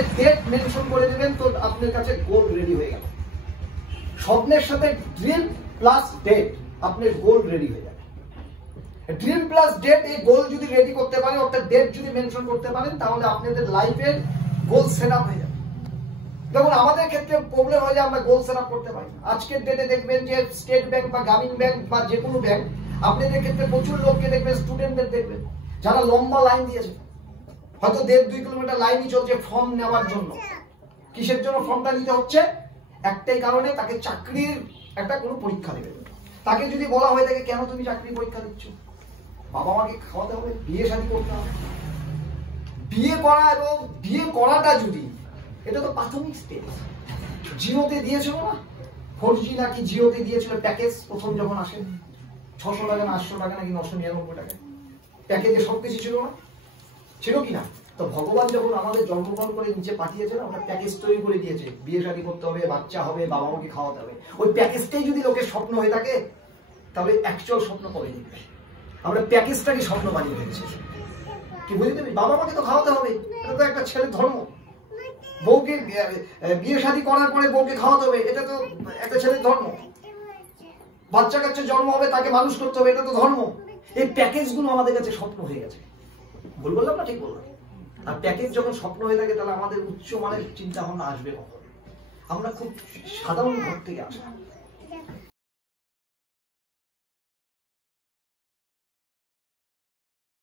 সাথে date mention করে দিবেন, তো আপনার কাছে গোল রেডি হয়ে গেল। স্বপ্নের সাথে ড্রিম প্লাস ডেট, আপনার গোল রেডি হয়ে যাবে। ড্রিম প্লাস ডেট, এই গোল যদি রেডি করতে পারেন, অর্থাৎ ডেট যদি মেনশন করতে পারেন, তাহলে আপনাদের লাইফের গোল সেট আপ হয়ে যাবে। যেমন আমাদের ক্ষেত্রে প্রবলেম হয় যে আমরা গোল সেট আপ করতে পারি। আজকের ডেটে দেখবেন যে স্টেট ব্যাংক বা গ্রামীণ ব্যাংক বা যে কোনো ব্যাংক, আপনাদের ক্ষেত্রে প্রচুর লোককে দেখবেন, স্টুডেন্টদের দেখবেন যারা লম্বা লাইন দিয়েছে, হয়তো 1.5-2 কিলোমিটার লাইনই চলছে ফর্ম নেওয়ার জন্য। কিসের জন্য ফর্মটা নিতে হচ্ছে? একটাই কারণে, তাকে চাকরির একটা কোনো পরীক্ষা দেবে। তাকে যদি বলা হয়ে থাকে কেন তুমি চাকরির পরীক্ষা দিচ্ছ? বাবা মাকে খাওয়াতে হবে, বিয়ে শাদী করতে হবে। বিয়ে করা এবং বিয়ে করাটা যদি, এটা তো প্রাথমিক স্টেজ। জিওতে দিয়েছিল না, 4G নাকি জিওতে দিয়েছিল প্যাকেজ, প্রথম যখন আসে 600 টাকা না 800 টাকা নাকি 999 টাকা প্যাকেজে সবকিছু ছিল না, ছিল কিনা? তো ভগবান যখন আমাদের জন্মগ্রহণ করে নিচে পাঠিয়েছে না, ওটা প্যাকেজ তৈরি করে দিয়েছে, বিয়ে শাদী করতে হবে, বাচ্চা হবে, বাবা মাকে খাওয়াতে হবে। ওই প্যাকেজটাই যদি লোকের স্বপ্ন হয়ে থাকে, তাহলে অ্যাকচুয়াল স্বপ্ন কবে নিবে? আমরা প্যাকেজটাকে স্বপ্ন বানিয়ে ফেলেছি। কি বুঝতে পারি? বাবা মাকে তো খাওয়াতে হবে, এটা তো একটা ছেলের ধর্ম। বউকে বিয়ে শাদী করার পরে বউকে খাওয়াতে হবে, এটা তো একটা ছেলের ধর্ম। বাচ্চা কাচ্চা জন্ম হবে, তাকে মানুষ করতে হবে, এটা তো ধর্ম। এই প্যাকেজগুলো আমাদের কাছে স্বপ্ন হয়ে গেছে। ভুল বললাম না ঠিক বললাম? আর প্যাকেজ যখন স্বপ্ন হয়ে থাকে, তাহলে আমাদের উচ্চ মানের চিন্তা ভাবনা আসবে কখন? আমরা খুব সাধারণ ঘর থেকে আসা,